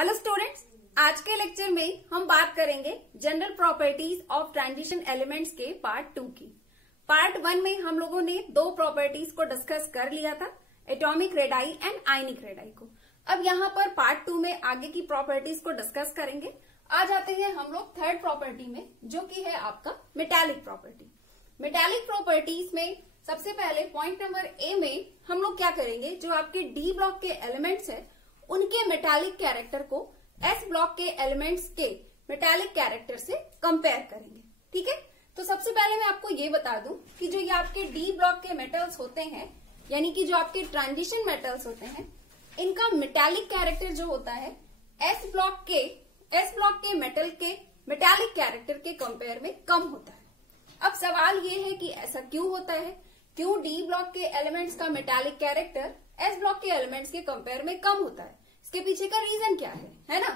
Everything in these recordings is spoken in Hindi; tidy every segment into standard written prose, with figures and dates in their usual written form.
हेलो स्टूडेंट्स, आज के लेक्चर में हम बात करेंगे general properties of transition elements के पार्ट 2 की। पार्ट 1 में हम लोगों ने दो प्रॉपर्टीज को डिस्कस कर लिया था, atomic radii and ionic radii को। अब यहाँ पर पार्ट 2 में आगे की प्रॉपर्टीज को डिस्कस करेंगे। आ जाते हैं हम लोग थर्ड प्रॉपर्टी में, जो कि है आपका मेटालिक प्रॉपर्टी। मेटालिक प्रॉपर्टीज में सबसे पहले पॉइंट नंबर ए में हम लोग क्या करेंगे, जो आपके डी ब्लॉक के एलिमेंट्स है उनके मेटालिक कैरेक्टर को एस ब्लॉक के एलिमेंट्स के मेटालिक कैरेक्टर से कंपेयर करेंगे। ठीक है, तो सबसे पहले मैं आपको ये बता दूं कि जो ये आपके डी ब्लॉक के मेटल्स होते हैं, यानी कि जो आपके ट्रांजिशन मेटल्स होते हैं, इनका मेटालिक कैरेक्टर जो होता है एस ब्लॉक के मेटल के मेटालिक कैरेक्टर के कंपेयर में कम होता है। अब सवाल ये है कि ऐसा क्यों होता है, क्यों डी ब्लॉक के एलिमेंट्स का मेटालिक कैरेक्टर एस ब्लॉक के एलिमेंट्स के कंपेयर में कम होता है? इसके पीछे का रीजन क्या है ना?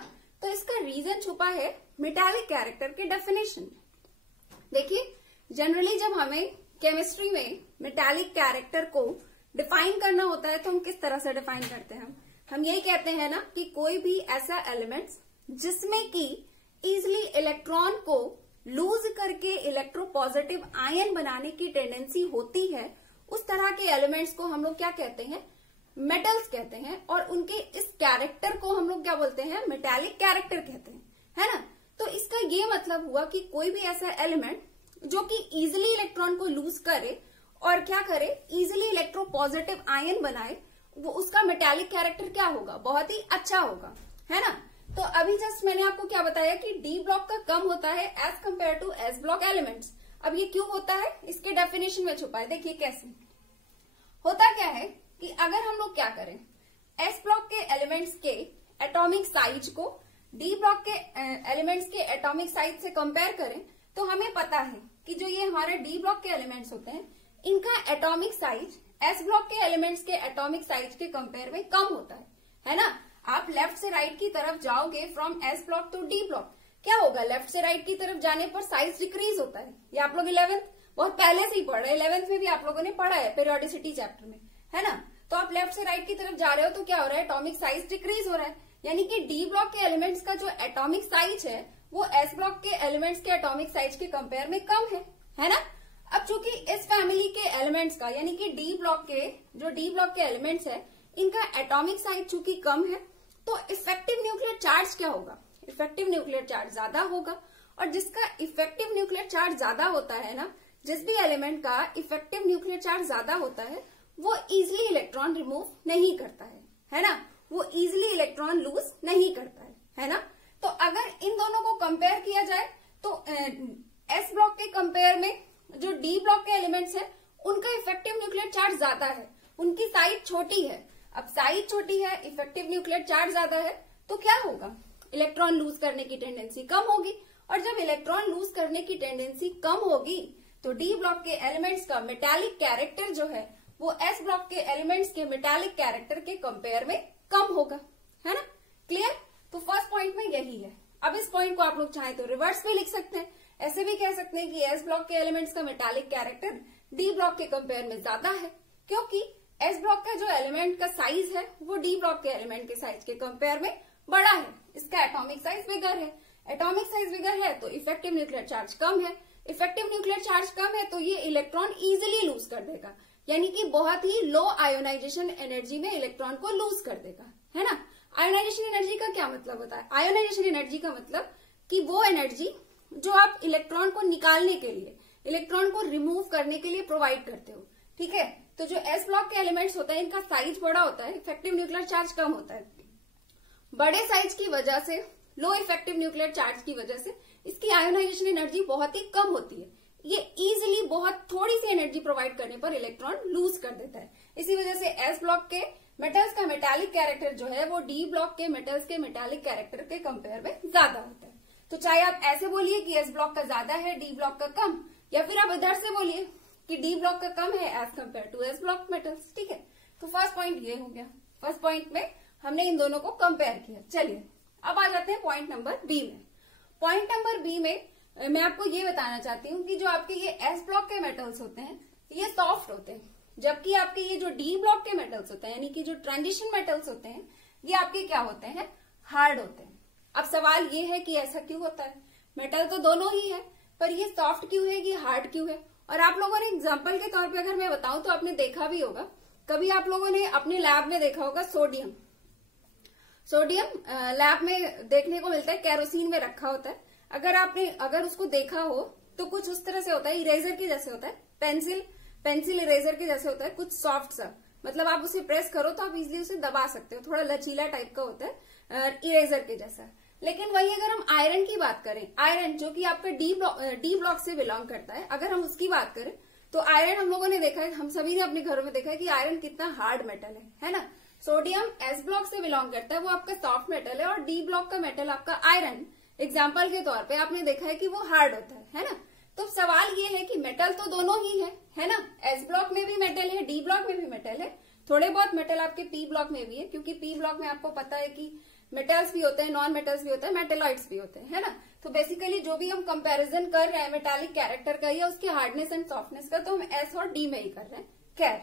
तो इसका रीजन छुपा है मेटालिक कैरेक्टर के डेफिनेशन में। देखिए, जनरली जब हमें केमिस्ट्री में मेटालिक कैरेक्टर को डिफाइन करना होता है तो हम किस तरह से डिफाइन करते हैं? हम यही कहते हैं ना कि कोई भी ऐसा एलिमेंट्स जिसमें कि इजिली इलेक्ट्रॉन को लूज करके इलेक्ट्रोपॉजिटिव आयन बनाने की टेंडेंसी होती है, उस तरह के एलिमेंट्स को हम लोग क्या कहते हैं? मेटल्स कहते हैं। और उनके इस कैरेक्टर को हम लोग क्या बोलते हैं? मेटालिक कैरेक्टर कहते हैं, है ना? तो इसका ये मतलब हुआ कि कोई भी ऐसा एलिमेंट जो कि इजिली इलेक्ट्रॉन को लूज करे और क्या करे, इजिली इलेक्ट्रोपॉजिटिव आयन बनाए, वो उसका मेटालिक कैरेक्टर क्या होगा? बहुत ही अच्छा होगा, है ना? तो अभी जस्ट मैंने आपको क्या बताया कि डी ब्लॉक का कम होता है as compare to s block elements. अब ये क्यों होता है, इसके डेफिनेशन में छुपा है। देखिए कैसे होता क्या है कि अगर हम लोग क्या करें, एस ब्लॉक के एलिमेंट्स के एटॉमिक साइज को डी ब्लॉक के एलिमेंट्स के एटॉमिक साइज से कंपेयर करें, तो हमें पता है कि जो ये हमारे डी ब्लॉक के एलिमेंट्स होते हैं, इनका एटॉमिक साइज एस ब्लॉक के एलिमेंट्स के एटॉमिक साइज के कंपेयर में कम होता है ना? आप लेफ्ट से राइट की तरफ जाओगे from s block to d block, क्या होगा? लेफ्ट से राइट की तरफ जाने पर साइज डिक्रीज होता है। ये आप लोग 11th बहुत पहले से ही पढ़ रहे हैं, 11th में भी आप लोगों ने पढ़ा है पीरियोडिसिटी चैप्टर में, है ना? तो आप लेफ्ट से राइट की तरफ जा रहे हो तो क्या हो रहा है? एटॉमिक साइज डिक्रीज हो रहा है, यानी कि डी ब्लॉक के एलिमेंट्स का जो एटॉमिक साइज है वो एस ब्लॉक के एलिमेंट्स के एटॉमिक साइज के कंपेयर में कम है ना? अब चूंकि इस फैमिली के एलिमेंट्स का, यानी कि डी ब्लॉक के एलिमेंट्स है, इनका एटॉमिक साइज चूंकि कम है, तो इफेक्टिव न्यूक्लियर चार्ज क्या होगा? इफेक्टिव न्यूक्लियर चार्ज ज्यादा होगा। और जिसका इफेक्टिव न्यूक्लियर चार्ज ज्यादा होता है ना, जिस भी एलिमेंट का इफेक्टिव न्यूक्लियर चार्ज ज्यादा होता है, वो इजिली इलेक्ट्रॉन रिमूव नहीं करता है ना? वो इजिली इलेक्ट्रॉन लूज नहीं करता है ना? तो अगर इन दोनों को कंपेयर किया जाए तो एस ब्लॉक के कंपेयर में जो डी ब्लॉक के एलिमेंट्स है, उनका इफेक्टिव न्यूक्लियर चार्ज ज्यादा है, उनकी साइज छोटी है। अब साइज छोटी है, इफेक्टिव न्यूक्लियर चार्ज ज्यादा है, तो क्या होगा? इलेक्ट्रॉन लूज करने की टेंडेंसी कम होगी। और जब इलेक्ट्रॉन लूज करने की टेंडेंसी कम होगी तो डी ब्लॉक के एलिमेंट्स का मेटालिक कैरेक्टर जो है वो एस ब्लॉक के एलिमेंट्स के मेटालिक कैरेक्टर के कंपेयर में कम होगा, है ना? क्लियर? तो फर्स्ट पॉइंट में यही है। अब इस पॉइंट को आप लोग चाहे तो रिवर्स में लिख सकते हैं, ऐसे भी कह सकते हैं कि एस ब्लॉक के एलिमेंट्स का मेटालिक कैरेक्टर डी ब्लॉक के कंपेयर में ज्यादा है, क्योंकि एस ब्लॉक का जो एलिमेंट का साइज है वो डी ब्लॉक के एलिमेंट के साइज के कंपेयर में बड़ा है, इसका एटॉमिक साइज बिगर है। एटॉमिक साइज बिगर है तो इफेक्टिव न्यूक्लियर चार्ज कम है। इफेक्टिव न्यूक्लियर चार्ज कम है तो ये इलेक्ट्रॉन इजिली लूज कर देगा, यानी कि बहुत ही लो आयोनाइजेशन एनर्जी में इलेक्ट्रॉन को लूज कर देगा, है ना? आयोनाइजेशन एनर्जी का क्या मतलब होता है? आयोनाइजेशन एनर्जी का मतलब कि वो एनर्जी जो आप इलेक्ट्रॉन को निकालने के लिए, इलेक्ट्रॉन को रिमूव करने के लिए प्रोवाइड करते हो। ठीक है, तो जो एस ब्लॉक के एलिमेंट्स होता है, इनका साइज बड़ा होता है, इफेक्टिव न्यूक्लियर चार्ज कम होता है। बड़े साइज की वजह से, लो इफेक्टिव न्यूक्लियर चार्ज की वजह से इसकी आयोनाइजेशन एनर्जी बहुत ही कम होती है। ये इजिली बहुत थोड़ी सी एनर्जी प्रोवाइड करने पर इलेक्ट्रॉन लूज कर देता है। इसी वजह से एस ब्लॉक के मेटल्स का मेटालिक कैरेक्टर जो है वो डी ब्लॉक के मेटल्स के मेटालिक कैरेक्टर के कंपेयर में ज्यादा होता है। तो चाहे आप ऐसे बोलिए कि एस ब्लॉक का ज्यादा है, डी ब्लॉक का कम, या फिर आप इधर से बोलिए कि डी ब्लॉक का कम है as compare to s block metals. ठीक है, तो फर्स्ट पॉइंट ये हो गया। फर्स्ट पॉइंट में हमने इन दोनों को कंपेयर किया। चलिए अब आ जाते हैं पॉइंट नंबर बी में। पॉइंट नंबर बी में मैं आपको ये बताना चाहती हूँ कि जो आपके ये एस ब्लॉक के मेटल्स होते हैं ये सॉफ्ट होते हैं, जबकि आपके ये जो डी ब्लॉक के मेटल्स होते हैं, यानी कि जो ट्रांजिशन मेटल्स होते हैं, ये आपके क्या होते हैं? हार्ड होते हैं। अब सवाल ये है कि ऐसा क्यों होता है, मेटल तो दोनों ही है, पर ये सॉफ्ट क्यों है, ये हार्ड क्यों है। और आप लोगों ने एग्जाम्पल के तौर पे अगर मैं बताऊं तो आपने देखा भी होगा, कभी आप लोगों ने अपने लैब में देखा होगा सोडियम लैब में देखने को मिलता है, केरोसिन में रखा होता है। अगर उसको देखा हो तो कुछ उस तरह से होता है, इरेजर के जैसे होता है, पेंसिल इरेजर के जैसे होता है, कुछ सॉफ्ट सा, मतलब आप उसे प्रेस करो तो आप इजिली उसे दबा सकते हो, थोड़ा लचीला टाइप का होता है, इरेजर के जैसा। लेकिन वही अगर हम आयरन की बात करें, आयरन जो कि आपका डी ब्लॉक से बिलोंग करता है, अगर हम उसकी बात करें तो आयरन हम लोगों ने देखा है, हम सभी ने अपने घरों में देखा है कि आयरन कितना हार्ड मेटल है ना। सोडियम एस ब्लॉक से बिलोंग करता है, वो आपका सॉफ्ट मेटल है, और डी ब्लॉक का मेटल आपका आयरन एग्जाम्पल के तौर पे आपने देखा है कि वो हार्ड होता है ना। तो सवाल ये है कि मेटल तो दोनों ही है ना, एस ब्लॉक में भी मेटल है, डी ब्लॉक में भी मेटल है, थोड़े बहुत मेटल आपके पी ब्लॉक में भी है, क्योंकि पी ब्लॉक में आपको पता है कि मेटल्स भी होते हैं, नॉन मेटल्स भी होते हैं, मेटेलॉइड्स भी होते हैं, है ना। तो बेसिकली जो भी हम कंपैरिजन कर रहे हैं मेटालिक कैरेक्टर का या उसकी हार्डनेस एंड सॉफ्टनेस का, तो हम एस और डी में ही कर रहे हैं। खैर,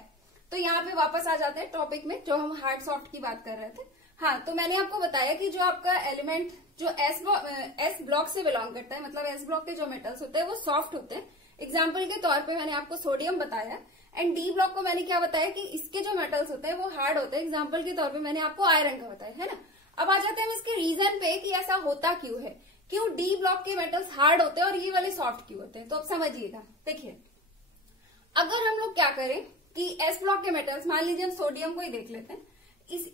तो यहाँ पे वापस आ जाते हैं टॉपिक में, जो हम हार्ड सॉफ्ट की बात कर रहे थे। हाँ, तो मैंने आपको बताया कि जो आपका एलिमेंट जो एस ब्लॉक से बिलोंग करता है, मतलब एस ब्लॉक के जो मेटल्स होते हैं वो सॉफ्ट होते हैं। एग्जाम्पल के तौर पे मैंने आपको सोडियम बताया, एंड डी ब्लॉक को मैंने क्या बताया कि इसके जो मेटल्स होते हैं वो हार्ड होते हैं। एग्जाम्पल के तौर पे मैंने आपको आयरन का बताया, है ना। अब आ जाते हैं हम इसके रीजन पे कि ऐसा होता क्यों है, क्यों डी ब्लॉक के मेटल्स हार्ड होते हैं और ये वाले सॉफ्ट क्यों होते हैं। तो अब समझिएगा, देखिए, अगर हम लोग क्या करें कि एस ब्लॉक के मेटल्स, मान लीजिए हम सोडियम को ही देख लेते हैं,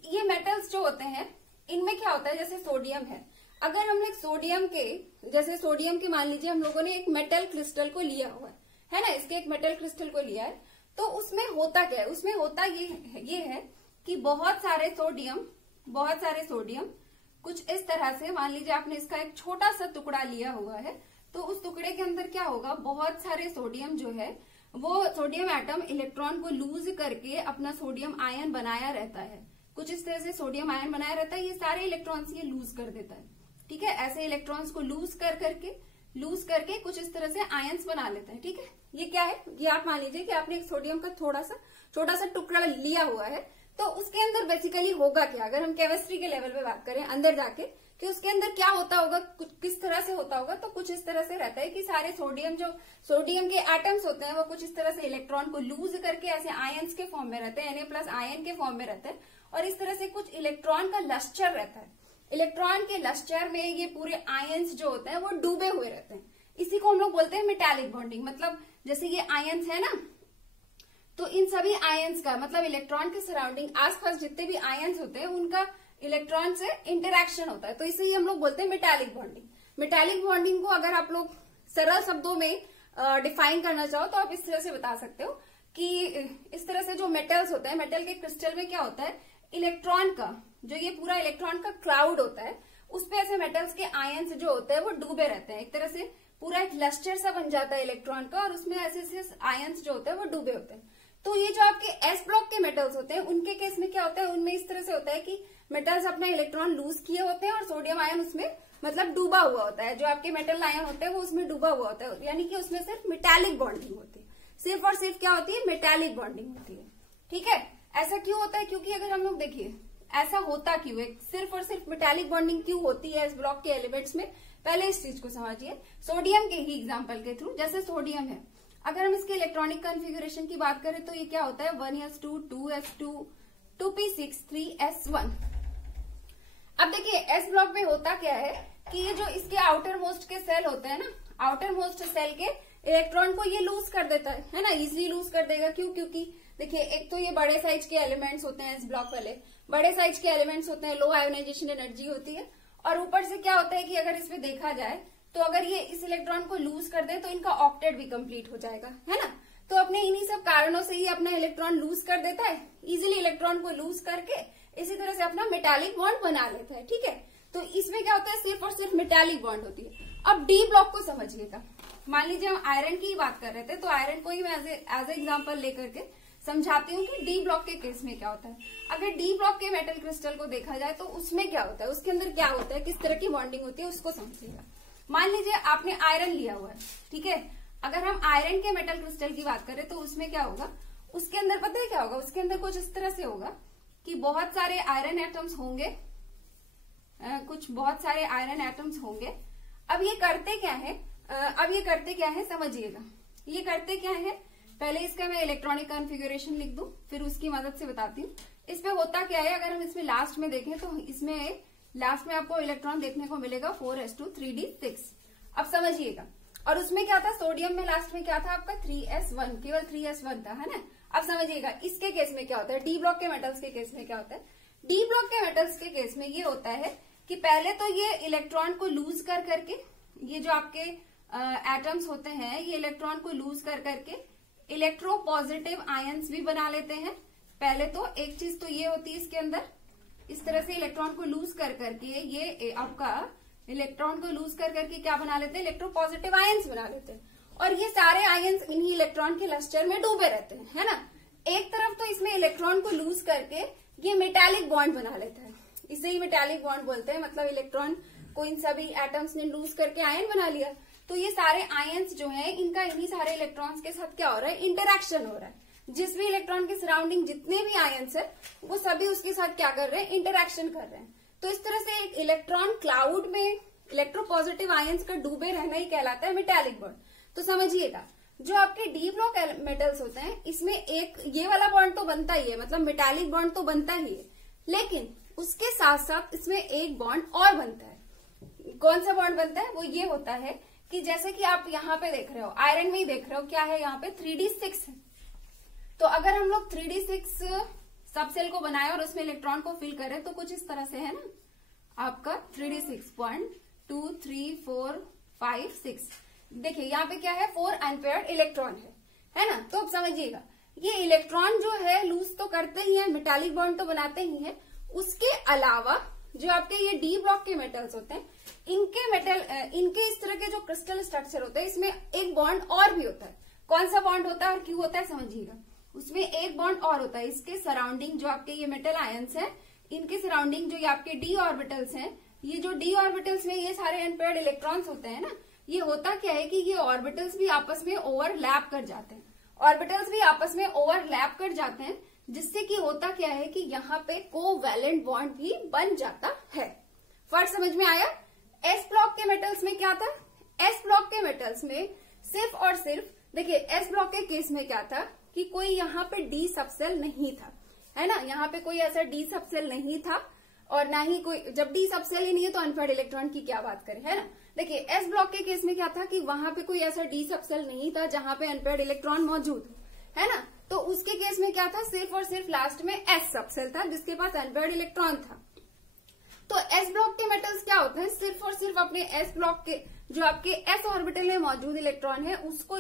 ये मेटल्स जो होते हैं इनमें क्या होता है, जैसे सोडियम है, अगर हमने सोडियम के मान लीजिए हम लोगों ने एक मेटल क्रिस्टल को लिया हुआ है ना, इसके एक मेटल क्रिस्टल को लिया है, तो उसमें होता क्या है, उसमें होता ये है कि बहुत सारे सोडियम कुछ इस तरह से, मान लीजिए आपने इसका एक छोटा सा टुकड़ा लिया हुआ है, तो उस टुकड़े के अंदर क्या होगा, बहुत सारे सोडियम जो है वो सोडियम एटम इलेक्ट्रॉन को लूज करके अपना सोडियम आयन बनाया रहता है, कुछ इस तरह से सोडियम आयन बनाया रहता है, ये सारे इलेक्ट्रॉन्स ये लूज कर देता है, ठीक है। ऐसे इलेक्ट्रॉन्स को लूज करके कुछ इस तरह से आयंस बना लेता है, ठीक है। ये क्या है, ये आप मान लीजिए कि आपने एक सोडियम का छोटा सा टुकड़ा लिया हुआ है, तो उसके अंदर बेसिकली होगा क्या, अगर हम केमिस्ट्री के लेवल पे बात करें अंदर जाके कि उसके अंदर क्या होता होगा, किस तरह से होता होगा, तो कुछ इस तरह से रहता है कि सारे सोडियम के एटम्स होते हैं वो कुछ इस तरह से इलेक्ट्रॉन को लूज करके ऐसे आयंस के फॉर्म में रहते हैं, Na+ आयन के फॉर्म में रहते हैं, और इस तरह से कुछ इलेक्ट्रॉन का लस्टर रहता है। इलेक्ट्रॉन के लस्टर में ये पूरे आयंस जो होते हैं वो डूबे हुए रहते हैं, इसी को हम लोग बोलते हैं मेटालिक बॉन्डिंग। मतलब जैसे ये आयंस है ना, तो इन सभी आयंस का मतलब इलेक्ट्रॉन के सराउंडिंग आसपास जितने भी आयंस होते हैं उनका इलेक्ट्रॉन से इंटरेक्शन होता है, तो इसे ही हम लोग बोलते हैं मेटालिक बॉन्डिंग। मेटालिक बॉन्डिंग को अगर आप लोग सरल शब्दों में डिफाइन करना चाहो तो आप इस तरह से बता सकते हो कि इस तरह से जो मेटल्स होते हैं, मेटल के क्रिस्टल में क्या होता है, इलेक्ट्रॉन का जो ये पूरा इलेक्ट्रॉन का क्लाउड होता है, उस पे ऐसे मेटल्स के आयंस जो होते हैं वो डूबे रहते हैं, एक तरह से पूरा एक लस्टर सा बन जाता है इलेक्ट्रॉन का, और उसमें ऐसे आयंस जो होते हैं वो डूबे होते हैं। तो ये जो आपके एस ब्लॉक के मेटल्स होते हैं उनके केस में क्या होता है, उनमें इस तरह से होता है कि मेटल्स अपना इलेक्ट्रॉन लूज किए होते हैं और सोडियम आयन उसमें मतलब डूबा हुआ होता है, जो आपके मेटल आयन होते हैं वो उसमें डूबा हुआ होता है, यानी कि उसमें सिर्फ मेटालिक बॉन्डिंग होती है, सिर्फ और सिर्फ क्या होती है, मेटालिक बॉन्डिंग होती है, ठीक है। ऐसा क्यों होता है, क्योंकि अगर हम लोग देखिए ऐसा होता क्यों है, सिर्फ और सिर्फ मेटालिक बॉन्डिंग क्यों होती है इस ब्लॉक के एलिमेंट्स में, पहले इस चीज को समझिए। सोडियम के ही एग्जांपल के थ्रू, जैसे सोडियम है, अगर हम इसके इलेक्ट्रॉनिक कॉन्फ़िगरेशन की बात करें तो ये क्या होता है, 1s2 2s2 2p6 3s1। अब देखिए एस ब्लॉक में होता क्या है कि ये जो इसके आउटर मोस्ट के सेल होते हैं ना, आउटर मोस्ट सेल के इलेक्ट्रॉन को ये लूज कर देता है ना, इजिली लूज कर देगा। क्यों, क्योंकि देखिए एक तो ये बड़े साइज के एलिमेंट्स होते हैं, इस ब्लॉक वाले बड़े साइज के एलिमेंट्स होते हैं, लो आयोनाइजेशन एनर्जी होती है, और ऊपर से क्या होता है कि अगर इसमें देखा जाए तो अगर ये इस इलेक्ट्रॉन को लूज कर दे तो इनका ऑक्टेट भी कंप्लीट हो जाएगा, है ना। तो अपने इन्हीं सब कारणों से ही अपना इलेक्ट्रॉन लूज कर देता है, इजिली इलेक्ट्रॉन को लूज करके इसी तरह से अपना मेटालिक बॉन्ड बना लेता है, ठीक है। तो इसमें क्या होता है, सिर्फ और सिर्फ मेटालिक बॉन्ड होती है। अब डी ब्लॉक को समझिएगा, मान लीजिए हम आयरन की बात कर रहे थे, तो आयरन को ही मैं एज एग्जाम्पल लेकर के समझाती हूँ कि डी ब्लॉक के केस में क्या होता है। अगर डी ब्लॉक के मेटल क्रिस्टल को देखा जाए तो उसमें क्या होता है, उसके अंदर क्या होता है, किस तरह की बॉन्डिंग होती है उसको समझिएगा। मान लीजिए आपने आयरन लिया हुआ है, ठीक है। अगर हम आयरन के मेटल क्रिस्टल की बात करें तो उसमें क्या होगा, उसके अंदर पता है क्या होगा, उसके अंदर कुछ इस तरह से होगा कि बहुत सारे आयरन एटम्स होंगे कुछ बहुत सारे आयरन एटम्स होंगे। अब ये करते क्या है समझिएगा। ये करते क्या है, पहले इसका मैं इलेक्ट्रॉनिक कॉन्फ़िगरेशन लिख दूं, फिर उसकी मदद से बताती हूँ। इसमें होता क्या है, अगर हम इसमें लास्ट में देखें तो इसमें लास्ट में आपको इलेक्ट्रॉन देखने को मिलेगा 4s2 3d6। अब समझिएगा, और उसमें क्या था, सोडियम में लास्ट में क्या था आपका 3s1, केवल 3s1 था, है ना। अब समझिएगा इसके केस में क्या होता है, डी ब्लॉक के मेटल्स के केस में क्या होता है। डी ब्लॉक के मेटल्स के केस में ये होता है कि पहले तो ये इलेक्ट्रॉन को लूज कर करके, ये जो आपके एटम्स होते हैं, ये इलेक्ट्रॉन को लूज कर करके इलेक्ट्रोपॉजिटिव आयंस भी बना लेते हैं। पहले तो एक चीज तो ये होती है इसके अंदर, इस तरह से इलेक्ट्रॉन को लूज कर करके ये आपका इलेक्ट्रॉन को लूज कर करके क्या बना लेते हैं, इलेक्ट्रोपॉजिटिव आयंस बना लेते हैं। और ये सारे आयंस इन्हीं इलेक्ट्रॉन के लस्टर में डूबे रहते हैं, है ना। एक तरफ तो इसमें इलेक्ट्रॉन को लूज करके ये मेटालिक बॉन्ड बना लेता है, इसे ही मेटालिक बॉन्ड बोलते हैं। मतलब इलेक्ट्रॉन को इन सभी एटम्स ने लूज करके आयन बना लिया, तो ये सारे आयंस जो है इनका इन्हीं सारे इलेक्ट्रॉन्स के साथ क्या हो रहा है, इंटरेक्शन हो रहा है। जिस भी इलेक्ट्रॉन के सराउंडिंग जितने भी आयंस है वो सभी उसके साथ क्या कर रहे हैं, इंटरेक्शन कर रहे हैं। तो इस तरह से एक इलेक्ट्रॉन क्लाउड में इलेक्ट्रोपॉजिटिव आयंस का डूबे रहना ही कहलाता है मेटालिक बॉन्ड। तो समझिएगा, जो आपके डी ब्लॉक मेटल्स होते हैं इसमें एक ये वाला बॉन्ड तो बनता ही है, मतलब मेटालिक बॉन्ड तो बनता ही है, लेकिन उसके साथ साथ इसमें एक बॉन्ड और बनता है। कौन सा बॉन्ड बनता है, वो ये होता है कि जैसे कि आप यहाँ पे देख रहे हो, आयरन में ही देख रहे हो, क्या है यहाँ पे 3d6 है। तो अगर हम लोग 3d6 सब सेल को बनाए और उसमें इलेक्ट्रॉन को फिल करें तो कुछ इस तरह से है ना, आपका 3d6 1 2 3 4 5 6। देखिए यहाँ पे क्या है, 4 अनपेयर्ड इलेक्ट्रॉन है ना। तो अब समझिएगा, ये इलेक्ट्रॉन जो है लूज तो करते ही है, मेटालिक बॉन्ड तो बनाते ही है। उसके अलावा जो आपके ये डी ब्लॉक के मेटल्स होते हैं, इनके इस तरह के जो क्रिस्टल स्ट्रक्चर होते हैं, इसमें एक बॉन्ड और भी होता है। कौन सा बॉन्ड होता है और क्यों होता है समझिएगा। उसमें एक बॉन्ड और होता है, इसके सराउंडिंग जो आपके ये मेटल आयंस है, इनके सराउंडिंग जो ये आपके डी ऑर्बिटल्स हैं, ये जो डी ऑर्बिटल्स में ये सारे अनपेयर्ड इलेक्ट्रॉन्स होते हैं ना, ये होता क्या है कि ये ऑर्बिटल्स भी आपस में ओवरलैप कर जाते हैं। ऑर्बिटल्स भी आपस में ओवरलैप कर जाते हैं, जिससे कि होता क्या है कि यहाँ पे कोवैलेंट बॉन्ड भी बन जाता है। फर्क समझ में आया। एस ब्लॉक के मेटल्स में क्या था, एस ब्लॉक के मेटल्स में सिर्फ और सिर्फ देखिए, एस ब्लॉक के केस में क्या था कि कोई यहाँ पे डी सबसेल नहीं था, है ना। यहाँ पे कोई ऐसा डी सबसेल नहीं था, और ना ही कोई, जब डी सबसेल ही नहीं है तो अनपेयर्ड इलेक्ट्रॉन की क्या बात करें, है ना। देखिए एस ब्लॉक के केस में क्या था कि वहां पे कोई ऐसा डी सबसेल नहीं था जहां पे अनपेयर्ड इलेक्ट्रॉन मौजूद है ना। तो उसके केस में क्या था, सिर्फ और सिर्फ लास्ट में एस सबसेल था जिसके पास अनपेयर्ड इलेक्ट्रॉन था। तो एस ब्लॉक के मेटल्स क्या होते हैं, सिर्फ और सिर्फ अपने एस ब्लॉक के जो आपके एस ऑर्बिटल में मौजूद इलेक्ट्रॉन है उसको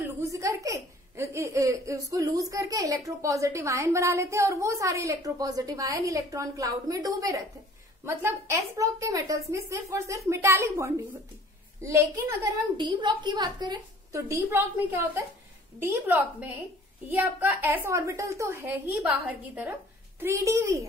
लूज करके इलेक्ट्रोपॉजिटिव आयन बना लेते हैं, और वो सारे इलेक्ट्रोपॉजिटिव आयन इलेक्ट्रॉन क्लाउड में डूबे रहते हैं। मतलब एस ब्लॉक के मेटल्स में सिर्फ और सिर्फ मेटालिक बॉन्डिंग होती। लेकिन अगर हम डी ब्लॉक की बात करें तो डी ब्लॉक में क्या होता है, डी ब्लॉक में ये आपका एस ऑर्बिटल तो है ही बाहर की तरफ, 3d भी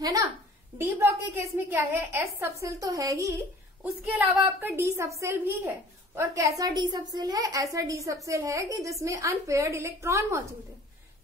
है ना। डी ब्लॉक के केस में क्या है, एस सबसेल तो है ही, उसके अलावा आपका डी सबसेल भी है। और कैसा डी सबसेल है, ऐसा डी सबसेल है कि जिसमें अनपेयर्ड इलेक्ट्रॉन मौजूद है।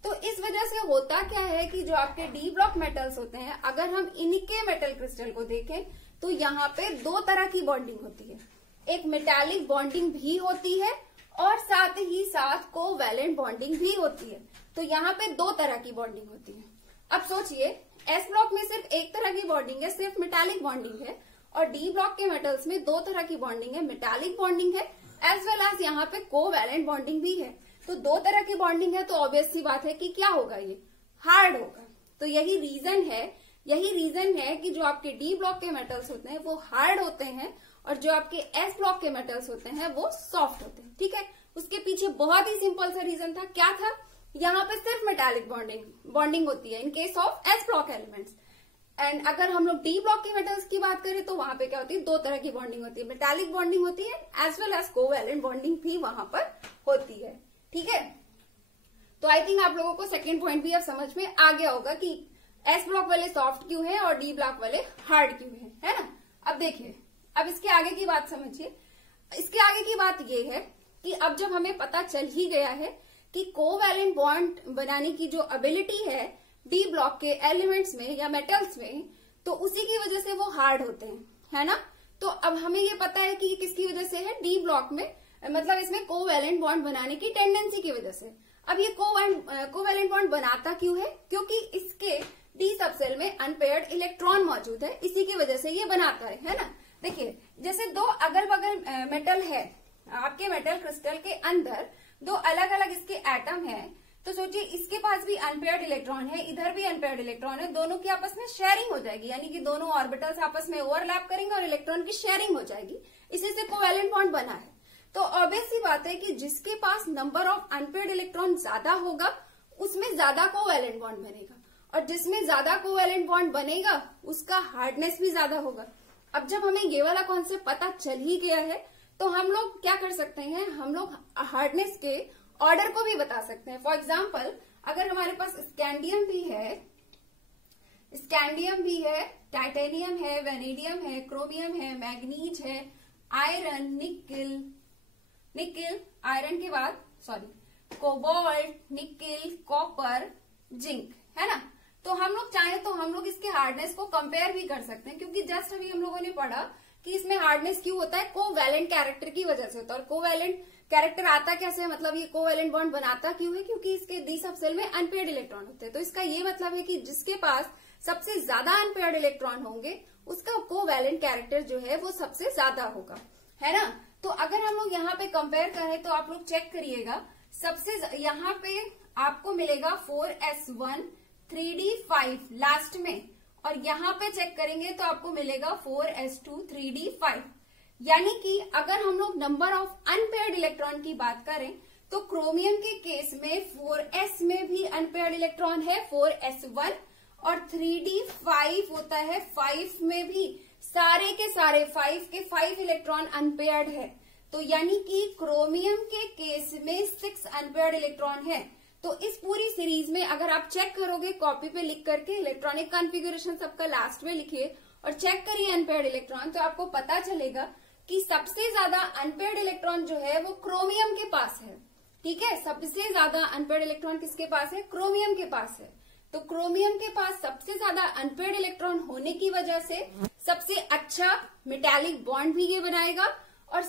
तो इस वजह से होता क्या है कि जो आपके डी ब्लॉक मेटल्स होते हैं, अगर हम इनके मेटल क्रिस्टल को देखें तो यहाँ पे दो तरह की बॉन्डिंग होती है। एक मेटालिक बॉन्डिंग भी होती है और साथ ही साथ कोवैलेंट बॉन्डिंग भी होती है। तो यहाँ पे दो तरह की बॉन्डिंग होती है। अब सोचिए, एस ब्लॉक में सिर्फ एक तरह की बॉन्डिंग है, सिर्फ मेटालिक बॉन्डिंग है, और डी ब्लॉक के मेटल्स में दो तरह की बॉन्डिंग है, मेटालिक बॉन्डिंग है एज वेल एज यहाँ पे कोवैलेंट बॉन्डिंग भी है। तो दो तरह की बॉन्डिंग है, तो ऑब्वियस सी बात है कि क्या होगा, ये हार्ड होगा। तो यही रीजन है कि जो आपके डी ब्लॉक के मेटल्स होते हैं वो हार्ड होते हैं, और जो आपके एस ब्लॉक के मेटल्स होते हैं वो सॉफ्ट होते हैं। ठीक है, उसके पीछे बहुत ही सिंपल सा रीजन था। क्या था, यहाँ पे सिर्फ मेटालिक बॉन्डिंग होती है in case of S block elements. And अगर हम लोग डी ब्लॉक के मेटल्स की बात करें तो वहां पे क्या होती है, दो तरह की बॉन्डिंग होती है, मेटालिक बॉन्डिंग होती है as well as covalent bonding भी वहां पर होती है। ठीक है, तो आई थिंक आप लोगों को सेकेंड पॉइंट भी अब समझ में आ गया होगा कि एस ब्लॉक वाले सॉफ्ट क्यों है और डी ब्लॉक वाले हार्ड क्यों है ना। अब देखिए, अब इसके आगे की बात समझिए। इसके आगे की बात ये है कि अब जब हमें पता चल ही गया है कि कोवैलेंट बॉन्ड बनाने की जो एबिलिटी है डी ब्लॉक के एलिमेंट्स में या मेटल्स में, तो उसी की वजह से वो हार्ड होते हैं, है ना। तो अब हमें ये पता है कि ये किसकी वजह से है, डी ब्लॉक में, मतलब इसमें कोवैलेंट बॉन्ड बनाने की टेंडेंसी की वजह से। अब ये कोवैलेंट बॉन्ड बनाता क्यों है, क्योंकि इसके डी सबसेल में अनपेयर्ड इलेक्ट्रॉन मौजूद है, इसी की वजह से ये बनाता है ना। देखिए जैसे दो अगल बगल मेटल है, आपके मेटल क्रिस्टल के अंदर दो अलग अलग इसके एटम है, तो सोचिए इसके पास भी अनपेयर्ड इलेक्ट्रॉन है, इधर भी अनपेयर्ड इलेक्ट्रॉन है, दोनों की आपस में शेयरिंग हो जाएगी, यानी कि दोनों ऑर्बिटल्स आपस में ओवरलैप करेंगे और इलेक्ट्रॉन की शेयरिंग हो जाएगी, इसी से कोवैलेंट बॉन्ड बना है। तो ऑब्वियस सी बात है कि जिसके पास नंबर ऑफ अनपेयर्ड इलेक्ट्रॉन ज्यादा होगा उसमें ज्यादा कोवैलेंट बॉन्ड बनेगा, और जिसमें ज्यादा कोवैलेंट बॉन्ड बनेगा उसका हार्डनेस भी ज्यादा होगा। अब जब हमें ये वाला कॉन्सेप्ट पता चल ही गया है तो हम लोग क्या कर सकते हैं, हम लोग हार्डनेस के ऑर्डर को भी बता सकते हैं। फॉर एग्जाम्पल अगर हमारे पास स्कैंडियम भी है, टाइटेनियम है, वेनेडियम है, क्रोमियम है, मैग्नीज है, आयरन, निकिल, आयरन के बाद कोबाल्ट, निकिल, कॉपर, जिंक, है ना। तो हम लोग चाहे तो हम लोग इसके हार्डनेस को कंपेयर भी कर सकते हैं, क्योंकि जस्ट अभी हम लोगों ने पढ़ा कि इसमें हार्डनेस क्यों होता है, कोवैलेंट कैरेक्टर की वजह से होता है। और कोवैलेंट कैरेक्टर आता कैसे है, मतलब ये कोवैलेंट बॉन्ड बनाता क्यों है, क्योंकि इसके डी सबसेल में अनपेयर्ड इलेक्ट्रॉन होते हैं। तो इसका ये मतलब है कि जिसके पास सबसे ज्यादा अनपेयर्ड इलेक्ट्रॉन होंगे उसका कोवैलेंट कैरेक्टर जो है वो सबसे ज्यादा होगा, है ना। तो अगर हम लोग यहाँ पे कंपेयर करें तो आप लोग चेक करिएगा, सबसे यहाँ पे आपको मिलेगा 4s1 3d5 लास्ट में, और यहाँ पे चेक करेंगे तो आपको मिलेगा 4s2 3d5। यानी कि अगर हम लोग नंबर ऑफ अनपेयर्ड इलेक्ट्रॉन की बात करें तो क्रोमियम के केस में 4s में भी अनपेयर्ड इलेक्ट्रॉन है 4s1, और 3d5 होता है 5 में भी सारे के सारे 5 के 5 इलेक्ट्रॉन अनपेयर्ड है। तो यानी कि क्रोमियम के केस में 6 अनपेयर्ड इलेक्ट्रॉन है। तो इस पूरी सीरीज में अगर आप चेक करोगे कॉपी पे लिख करके, इलेक्ट्रॉनिक कॉन्फ़िगरेशन सबका लास्ट में लिखिए और चेक करिए अनपेयर्ड इलेक्ट्रॉन, तो आपको पता चलेगा कि सबसे ज्यादा अनपेयर्ड इलेक्ट्रॉन जो है वो क्रोमियम के पास है। ठीक है, सबसे ज्यादा अनपेयर्ड इलेक्ट्रॉन किसके पास है, क्रोमियम के पास है। तो क्रोमियम के पास सबसे ज्यादा अनपेयर्ड इलेक्ट्रॉन होने की वजह से सबसे अच्छा मेटालिक बॉन्ड भी ये बनाएगा, और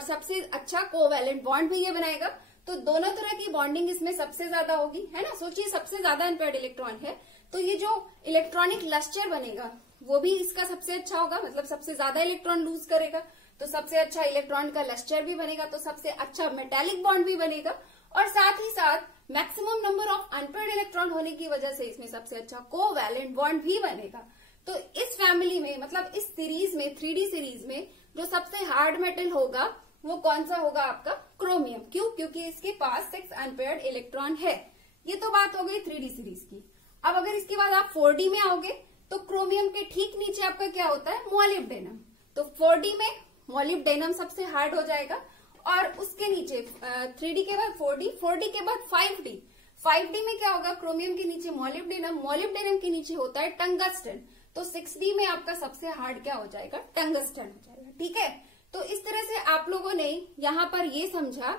सबसे अच्छा कोवैलेंट बॉन्ड भी ये बनाएगा। तो दोनों तरह की बॉन्डिंग इसमें सबसे ज्यादा होगी, है ना। सोचिए सबसे ज्यादा अनपेयर्ड इलेक्ट्रॉन है तो ये जो इलेक्ट्रॉनिक लस्टर बनेगा वो भी इसका सबसे अच्छा होगा, मतलब सबसे ज्यादा इलेक्ट्रॉन लूज करेगा तो सबसे अच्छा इलेक्ट्रॉन का लस्टर भी बनेगा, तो सबसे अच्छा मेटालिक बॉन्ड भी बनेगा, और साथ ही साथ maximum number of unpaired electron होने की वजह से इसमें सबसे अच्छा कोवैलेंट बॉन्ड भी बनेगा। तो इस फैमिली में, मतलब इस सीरीज में, 3D सीरीज में जो सबसे हार्ड मेटल होगा वो कौन सा होगा, आपका क्रोमियम। क्यों, क्योंकि इसके पास 6 अनपेयर्ड इलेक्ट्रॉन है। ये तो बात हो गई 3D सीरीज की। अब अगर इसके बाद आप 4D में आओगे तो क्रोमियम के ठीक नीचे आपका क्या होता है, मोलिब्डेनम। तो 4D में मोलिब्डेनम सबसे हार्ड हो जाएगा, और उसके नीचे 3D के बाद 4D के बाद 5D में क्या होगा, क्रोमियम के नीचे मोलिब्डेनम के नीचे होता है टंगस्टन। तो 6D में आपका सबसे हार्ड क्या हो जाएगा, टंगस्टन हो जाएगा। ठीक है, तो इस तरह से आप लोगों ने यहाँ पर ये समझा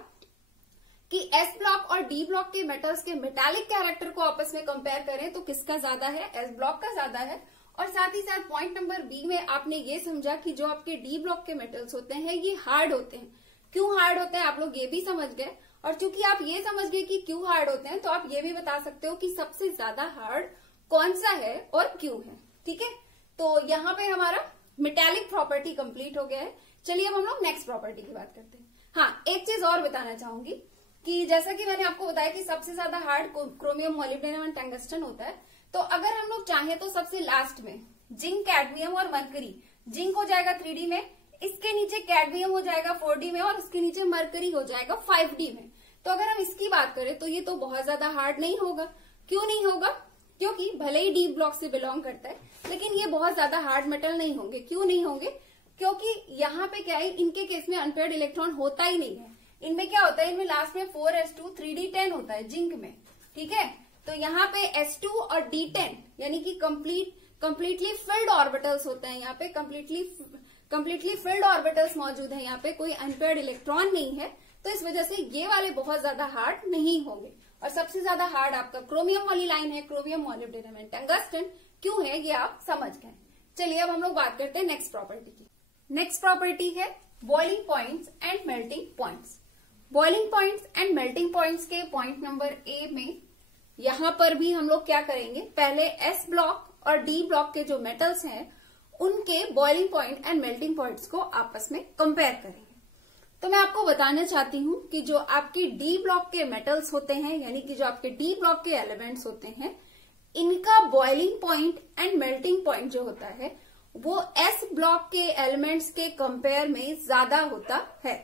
कि एस ब्लॉक और डी ब्लॉक के मेटल्स के मेटालिक कैरेक्टर को आपस में कंपेयर करें तो किसका ज्यादा है, एस ब्लॉक का ज्यादा है। और साथ ही साथ पॉइंट नंबर बी में आपने ये समझा कि जो आपके डी ब्लॉक के मेटल्स होते हैं ये हार्ड होते हैं। क्यों हार्ड होते हैं आप लोग ये भी समझ गए, और चूंकि आप ये समझ गए कि क्यों हार्ड होते हैं तो आप ये भी बता सकते हो कि सबसे ज्यादा हार्ड कौन सा है और क्यों है। ठीक है, तो यहाँ पे हमारा मेटालिक प्रॉपर्टी कंप्लीट हो गया है। चलिए अब हम लोग नेक्स्ट प्रॉपर्टी की बात करते हैं। हाँ, एक चीज और बताना चाहूंगी कि जैसा कि मैंने आपको बताया कि सबसे ज्यादा hard chromium, molybdenum and tungsten होता है, तो अगर हम लोग चाहें तो सबसे लास्ट में जिंक, कैडमियम और मरकरी, जिंक हो जाएगा 3D में, इसके नीचे कैडमियम हो जाएगा 4D में, और उसके नीचे मरकरी हो जाएगा 5D में। तो अगर हम इसकी बात करें तो ये तो बहुत ज्यादा हार्ड नहीं होगा। क्यों नहीं होगा, क्योंकि भले ही डी ब्लॉक से बिलोंग करता है लेकिन ये बहुत ज्यादा हार्ड मेटल नहीं होंगे। क्यों नहीं होंगे, क्योंकि यहाँ पे क्या है, इनके केस में अनपेयर्ड इलेक्ट्रॉन होता ही नहीं है। इनमें क्या होता है, इनमें लास्ट में 4s2 3d10 होता है जिंक में। ठीक है, तो यहाँ पे s2 और d10 यानी कि कंप्लीटली फिल्ड ऑर्बिटल्स होते हैं। यहाँ पे कंप्लीटली फिल्ड ऑर्बिटल्स मौजूद है, यहाँ पे कोई अनपेयर्ड इलेक्ट्रॉन नहीं है, तो इस वजह से ये वाले बहुत ज्यादा हार्ड नहीं होंगे। और सबसे ज्यादा हार्ड आपका क्रोमियम वाली लाइन है, क्रोमियम, मोलिब्डेनम एंड टंगस्टन। क्यों है ये आप समझ गए। चलिए अब हम लोग बात करते हैं नेक्स्ट प्रॉपर्टी की। नेक्स्ट प्रॉपर्टी है boiling points and melting points. Boiling points and melting points के पॉइंट नंबर ए में यहां पर भी हम लोग क्या करेंगे, पहले एस ब्लॉक और डी ब्लॉक के जो मेटल्स हैं उनके boiling point and melting points को आपस में कंपेयर करेंगे। तो मैं आपको बताना चाहती हूं कि जो आपकी डी ब्लॉक के मेटल्स होते हैं, यानी कि जो आपके डी ब्लॉक के एलिमेंट्स होते हैं, इनका boiling point and melting point जो होता है वो एस ब्लॉक के एलिमेंट्स के कंपेयर में ज्यादा होता है।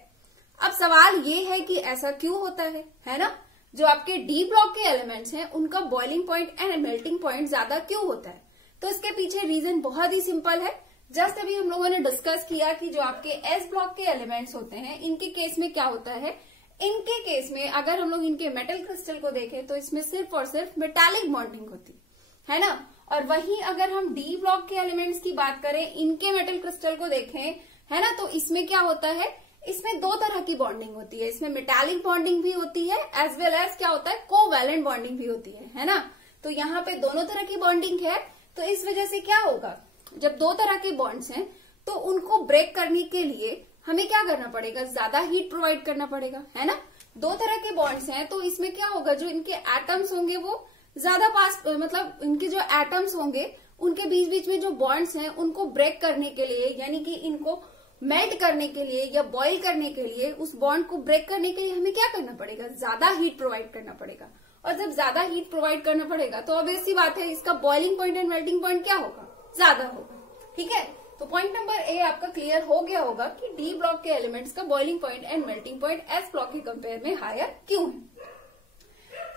अब सवाल ये है कि ऐसा क्यों होता है ना? जो आपके डी ब्लॉक के एलिमेंट्स हैं उनका boiling point and melting point ज्यादा क्यों होता है? तो इसके पीछे रीजन बहुत ही सिंपल है। जस्ट अभी हम लोगों ने डिस्कस किया कि जो आपके एस ब्लॉक के एलिमेंट्स होते हैं इनके केस में क्या होता है, इनके केस में अगर हम लोग इनके मेटल क्रिस्टल को देखें तो इसमें सिर्फ और सिर्फ मेटालिक बॉन्डिंग होती है ना। और वहीं अगर हम डी ब्लॉक के एलिमेंट्स की बात करें, इनके मेटल क्रिस्टल को देखें, है ना, तो इसमें क्या होता है, इसमें दो तरह की बॉन्डिंग होती है। इसमें मेटालिक बॉन्डिंग भी होती है एज वेल एज क्या होता है, कोवैलेंट बॉन्डिंग भी होती है ना। तो यहाँ पे दोनों तरह की बॉन्डिंग है। तो इस वजह से क्या होगा, जब दो तरह के बॉन्ड्स हैं तो उनको ब्रेक करने के लिए हमें क्या करना पड़ेगा, ज्यादा हीट प्रोवाइड करना पड़ेगा, है ना। दो तरह के बॉन्ड्स हैं तो इसमें क्या होगा, जो इनके एटम्स होंगे वो ज्यादा पास, मतलब इनके जो एटम्स होंगे उनके बीच बीच में जो बॉन्ड्स हैं उनको ब्रेक करने के लिए, यानी कि इनको मेल्ट करने के लिए या बॉईल करने के लिए, उस बॉन्ड को ब्रेक करने के लिए हमें क्या करना पड़ेगा, ज्यादा हीट प्रोवाइड करना पड़ेगा। और जब ज्यादा हीट प्रोवाइड करना पड़ेगा तो ऑब्वियस सी बात है इसका boiling point and melting point क्या होगा, ज्यादा होगा। ठीक है, तो पॉइंट नंबर ए आपका क्लियर हो गया होगा कि डी ब्लॉक के एलिमेंट्स का boiling point and melting point S block के कंपेयर में हायर क्यों है।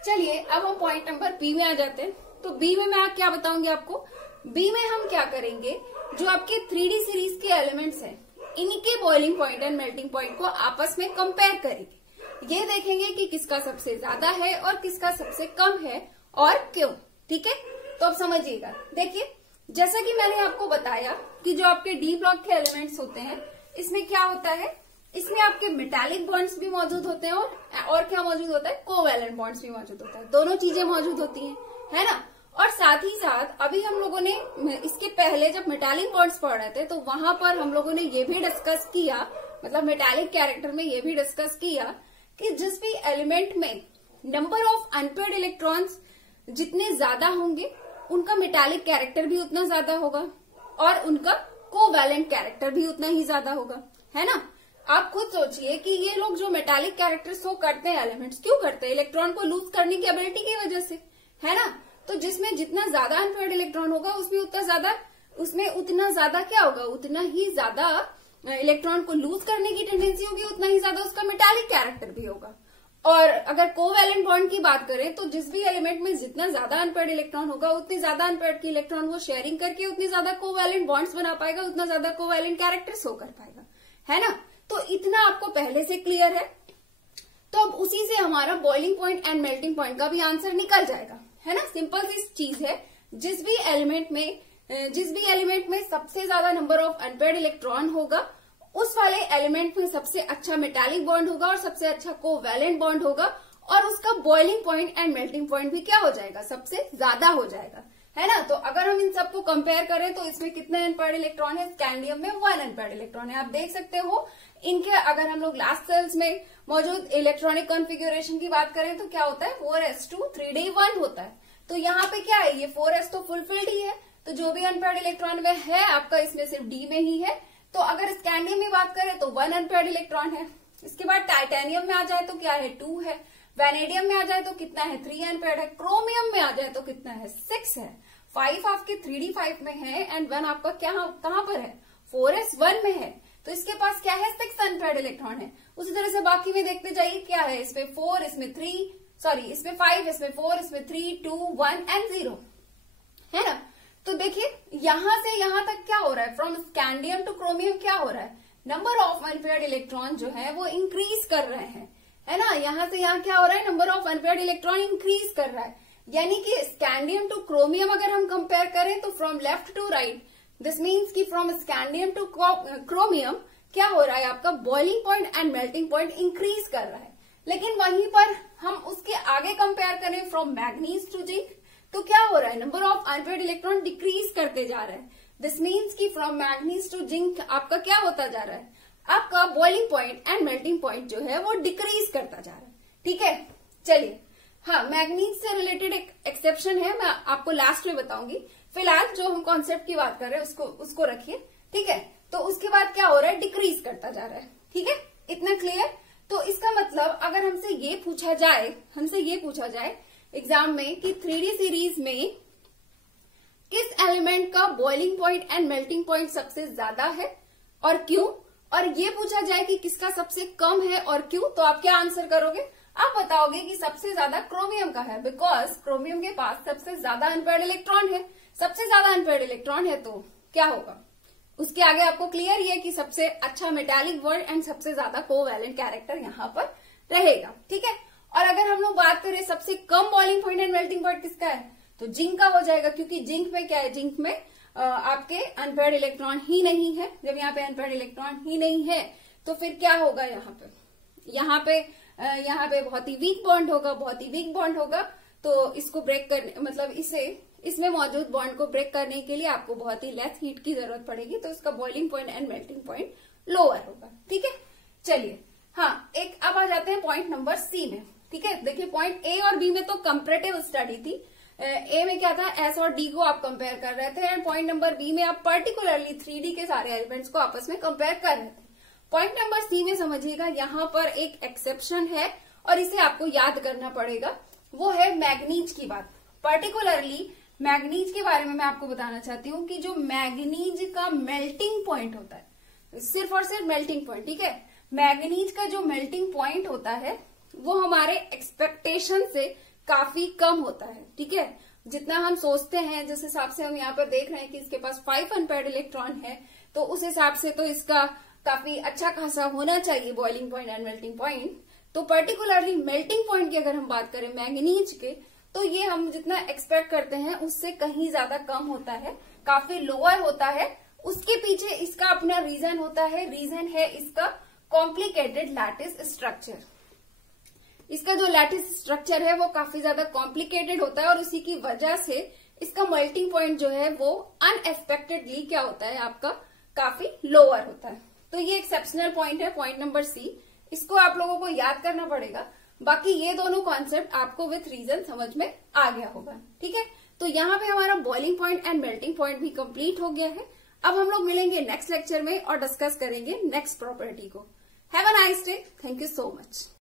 चलिए अब हम पॉइंट नंबर बी में आ जाते हैं। तो बी में मैं क्या बताऊंगी आपको, बी में हम क्या करेंगे, जो आपके 3D सीरीज के एलिमेंट्स हैं इनके boiling point and melting point को आपस में कंपेयर करेंगे। ये देखेंगे कि किसका सबसे ज्यादा है और किसका सबसे कम है और क्यों। ठीक है, तो अब समझिएगा। देखिए, जैसा कि मैंने आपको बताया कि जो आपके डी ब्लॉक के एलिमेंट्स होते हैं इसमें क्या होता है, इसमें आपके मेटालिक बॉन्ड्स भी मौजूद होते हैं और क्या मौजूद होता है, कोवैलेंट बॉन्ड्स भी मौजूद होता है। दोनों चीजें मौजूद होती हैं, है ना। और साथ ही साथ अभी हम लोगों ने इसके पहले जब मेटालिक बॉन्ड्स पढ़ रहे थे तो वहां पर हम लोगों ने ये भी डिस्कस किया, मतलब मेटालिक कैरेक्टर में ये भी डिस्कस किया कि जिस भी एलिमेंट में नंबर ऑफ अनपेयर्ड इलेक्ट्रॉन्स जितने ज्यादा होंगे उनका मेटालिक कैरेक्टर भी उतना ज्यादा होगा और उनका कोवैलेंट कैरेक्टर भी उतना ही ज्यादा होगा, है ना। आप खुद सोचिए कि ये लोग जो मेटालिक कैरेक्टर शो करते हैं एलिमेंट्स क्यों करते हैं, इलेक्ट्रॉन को लूज करने की एबिलिटी की वजह से, है ना। तो जिसमें जितना ज्यादा अनपेयर्ड इलेक्ट्रॉन होगा उसमें उतना ज्यादा क्या होगा, उतना ही ज्यादा इलेक्ट्रॉन को लूज करने की टेंडेंसी होगी, उतना ही ज्यादा उसका मेटालिक कैरेक्टर भी होगा। और अगर कोवैलेंट बॉन्ड की बात करें तो जिस भी एलिमेंट में जितना ज्यादा अनपेयर्ड इलेक्ट्रॉन होगा उतने ज्यादा अनपेयर्ड की इलेक्ट्रॉन वो शेयरिंग करके उतने ज्यादा कोवैलेंट बॉन्ड्स बना पाएगा, उतना ज्यादा कोवैलेंट कैरेक्टर शो कर पाएगा, है ना। तो इतना आपको पहले से क्लियर है। तो अब उसी से हमारा boiling point and melting point का भी आंसर निकल जाएगा, है ना। सिंपल सी चीज है, जिस भी एलिमेंट में सबसे ज्यादा नंबर ऑफ अनपेयर्ड इलेक्ट्रॉन होगा उस वाले एलिमेंट में सबसे अच्छा मेटालिक बॉन्ड होगा और सबसे अच्छा कोवैलेंट बॉन्ड होगा और उसका boiling point and melting point भी क्या हो जाएगा, सबसे ज्यादा हो जाएगा, है ना। तो अगर हम इन सबको कंपेयर करें तो इसमें कितने अनपेयर्ड इलेक्ट्रॉन है, स्कैंडियम में 1 अनपेयर्ड इलेक्ट्रॉन है। आप देख सकते हो इनके, अगर हम लोग लास्ट सेल्स में मौजूद इलेक्ट्रॉनिक कॉन्फ़िगरेशन की बात करें तो क्या होता है, 4s2 3d1 होता है। तो यहाँ पे क्या है, ये 4s तो फुलफिल्ड ही है, तो जो भी अनपेयर्ड इलेक्ट्रॉन में है आपका इसमें सिर्फ डी में ही है। तो अगर स्कैंडियम में बात करें तो 1 अनपेयर्ड इलेक्ट्रॉन है। इसके बाद टाइटेनियम में आ जाए तो क्या है, 2 है। वैनेडियम में आ जाए तो कितना है, 3 अनपेयर्ड है। क्रोमियम में आ जाए तो कितना है, 6 है। 5 आपके 3d5 में है एंड 1 आपका कहाँ पर है, 4s1 में है। तो इसके पास क्या है, 6 अनपेयर्ड इलेक्ट्रॉन है। उसी तरह से बाकी में देखते जाइए क्या है, इसमें 4, इसमें 5, इसमें 4, इसमें 3, 2, 1 एंड 0, है ना। तो देखिए यहां से यहां तक क्या हो रहा है, फ्रॉम स्कैंडियम टू क्रोमियम क्या हो रहा है, नंबर ऑफ अनपेयर्ड इलेक्ट्रॉन जो है वो इंक्रीज कर रहे हैं, है ना। यहां से यहां क्या हो रहा है, number of unpaired electron increase कर रहा है। यानी कि स्कैंडियम टू क्रोमियम अगर हम कंपेयर करें तो from left to right, this means कि फ्रॉम स्कैंडियम टू क्रोमियम क्या हो रहा है, आपका boiling point and melting point increase कर रहा है। लेकिन वहीं पर हम उसके आगे कंपेयर करें फ्रॉम मैग्नीज टू जिंक तो क्या हो रहा है, number of unpaired electron decrease करते जा रहे हैं। दिस मीन्स कि फ्रॉम मैग्नीज टू जिंक आपका क्या होता जा रहा है, आपका boiling point and melting point जो है वो डिक्रीज करता जा रहा है। ठीक है, चलिए, हाँ, मैग्नीज से रिलेटेड एक एक्सेप्शन है, मैं आपको लास्ट में बताऊंगी। फिलहाल जो हम कॉन्सेप्ट की बात कर रहे हैं उसको रखिए। ठीक है, तो उसके बाद क्या हो रहा है, डिक्रीज करता जा रहा है। ठीक है, इतना क्लियर। तो इसका मतलब अगर हमसे ये पूछा जाए एग्जाम में कि 3D सीरीज में किस एलिमेंट का boiling point and melting point सबसे ज्यादा है और क्यों, और ये पूछा जाए कि किसका सबसे कम है और क्यों, तो आप क्या आंसर करोगे? आप बताओगे कि सबसे ज्यादा क्रोमियम का है, बिकॉज क्रोमियम के पास सबसे ज्यादा अनपेयर्ड इलेक्ट्रॉन है। सबसे ज्यादा अनपेयर्ड इलेक्ट्रॉन है तो क्या होगा, उसके आगे आपको क्लियर ही है कि सबसे अच्छा मेटालिक वर्ड एंड सबसे ज्यादा कोवैलेंट कैरेक्टर यहाँ पर रहेगा। ठीक है, और अगर हम लोग बात करें सबसे कम boiling point and melting point किसका है, तो जिंक का हो जाएगा, क्योंकि जिंक में क्या है, जिंक में आपके अनपेयर्ड इलेक्ट्रॉन ही नहीं है। जब यहाँ पे अनपेयर्ड इलेक्ट्रॉन ही नहीं है तो फिर क्या होगा, यहाँ पे बहुत ही वीक बॉन्ड होगा। तो इसको ब्रेक करने, मतलब इसमें मौजूद बॉन्ड को ब्रेक करने के लिए आपको बहुत ही लेस हीट की जरूरत पड़ेगी, तो इसका boiling point and melting point lower होगा। ठीक है, चलिए, हाँ, एक अब आ जाते हैं पॉइंट नंबर सी में। ठीक है, देखिए, पॉइंट ए और बी में तो कंपैरेटिव स्टडी थी। ए में क्या था, एस और डी को आप कंपेयर कर रहे थे, एंड पॉइंट नंबर बी में आप पर्टिकुलरली 3D के सारे एलिमेंट्स को आपस में कंपेयर कर रहे थे। पॉइंट नंबर सी में समझिएगा, यहाँ पर एक एक्सेप्शन है और इसे आपको याद करना पड़ेगा, वो है मैग्नीज की बात। पर्टिकुलरली मैग्नीज के बारे में मैं आपको बताना चाहती हूँ कि जो मैग्नीज का मेल्टिंग पॉइंट होता है, सिर्फ और सिर्फ मेल्टिंग पॉइंट। ठीक है, मैग्नीज का जो मेल्टिंग पॉइंट होता है वो हमारे एक्सपेक्टेशन से काफी कम होता है। ठीक है, जितना हम सोचते हैं, जिस हिसाब से हम यहाँ पर देख रहे हैं कि इसके पास 5 अनपेयर्ड इलेक्ट्रॉन है, तो उस हिसाब से तो इसका काफी अच्छा खासा होना चाहिए boiling point and melting point. तो पर्टिकुलरली मेल्टिंग पॉइंट की अगर हम बात करें मैग्नीज के, तो ये हम जितना एक्सपेक्ट करते हैं उससे कहीं ज्यादा कम होता है, काफी लोअर होता है। उसके पीछे इसका अपना रीजन होता है, रीजन है इसका कॉम्प्लिकेटेड लैटिस स्ट्रक्चर। इसका जो लैटिस स्ट्रक्चर है वो काफी ज्यादा कॉम्प्लिकेटेड होता है और उसी की वजह से इसका मेल्टिंग पॉइंट जो है वो अनएक्सपेक्टेडली क्या होता है, आपका काफी लोअर होता है। तो ये एक्सेप्शनल पॉइंट है, पॉइंट नंबर सी। इसको आप लोगों को याद करना पड़ेगा। बाकी ये दोनों कॉन्सेप्ट आपको विथ रीजन समझ में आ गया होगा। ठीक है, तो यहाँ पे हमारा boiling point and melting point भी कंप्लीट हो गया है। अब हम लोग मिलेंगे नेक्स्ट लेक्चर में और डिस्कस करेंगे नेक्स्ट प्रॉपर्टी को। Have a nice day, thank you so much.